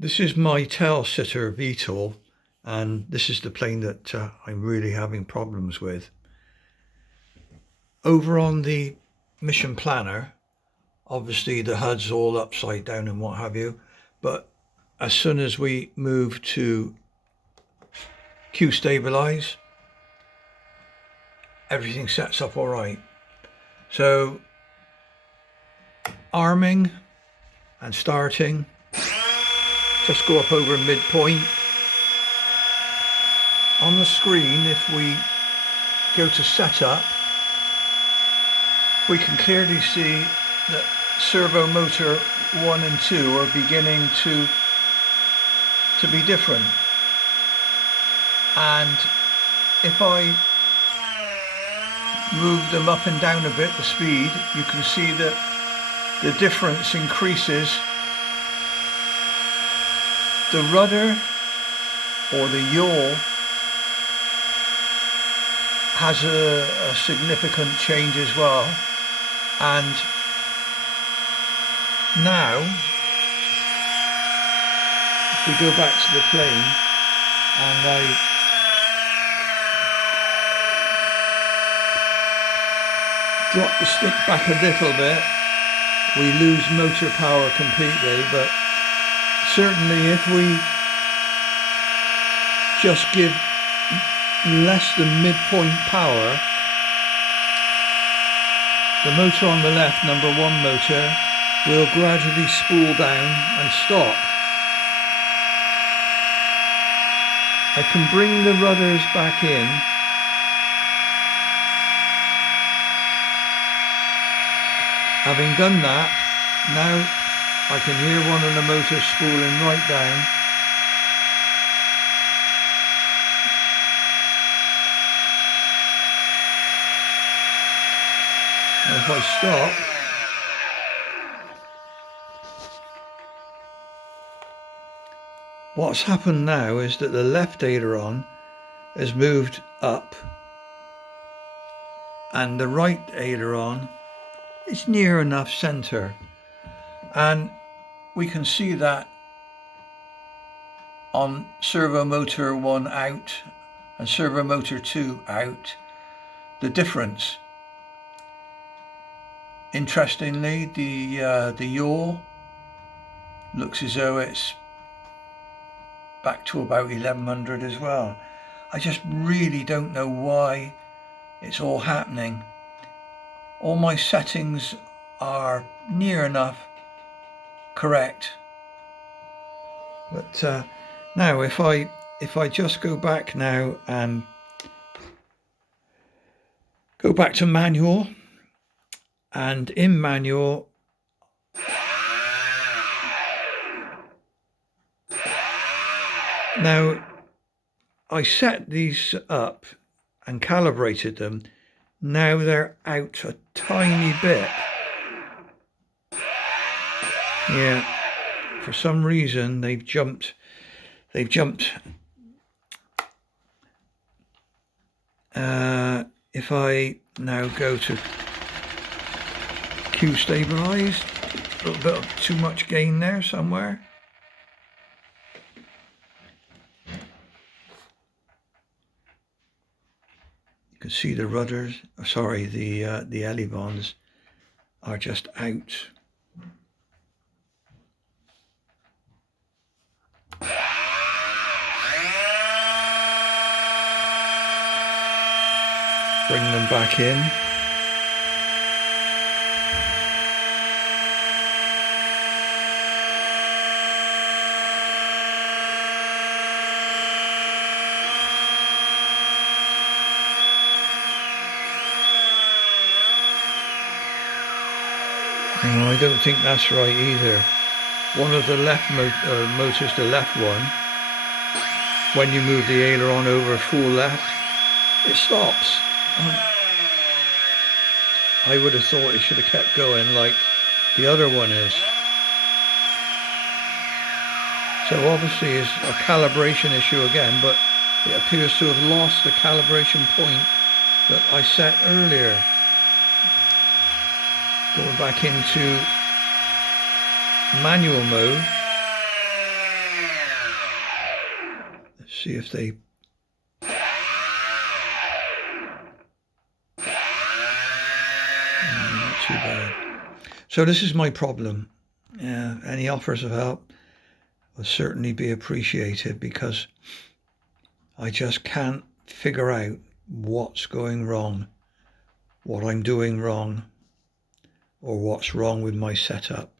This is my Tailsitter Vtol, and this is the plane that I'm really having problems with. Over on the mission planner, obviously the HUD's all upside down and what have you, but as soon as we move to Q stabilize, everything sets up all right. So arming and starting, just go up over midpoint. On the screen, if we go to setup, we can clearly see that servo motor 1 and 2 are beginning to be different. And if I move them up and down a bit, the speed, you can see that the difference increases. The rudder, or the yaw, has a significant change as well. And now, if we go back to the plane and I drop the stick back a little bit, we lose motor power completely, but certainly if we just give less than midpoint power, the motor on the left, number 1 motor, will gradually spool down and stop. I can bring the rudders back in. Having done that, now I can hear one of the motors spooling right down. And if I stop, what's happened now is that the left aileron has moved up and the right aileron is near enough center. And we can see that on servo motor 1 out and servo motor 2 out, the difference. Interestingly, the yaw looks as though it's back to about 1100 as well. I just really don't know why it's all happening. All my settings are near enough correct, but now if I just go back now and go back to manual, and in manual now I set these up and calibrated them. Now they're out a tiny bit. Yeah, for some reason they've jumped. If I now go to Q stabilized, a little bit of too much gain there somewhere. You can see the rudders, sorry, the elevons are just out. Bring them back in. No, I don't think that's right either. One of the left motors, the left one, when you move the aileron over full left, it stops. I would have thought it should have kept going like the other one is. So obviously it's a calibration issue again, but it appears to have lost the calibration point that I set earlier. Going back into manual mode, See if they... Not too bad. So this is my problem. Any offers of help will certainly be appreciated, because I just can't figure out what's going wrong, what I'm doing wrong, or what's wrong with my setup.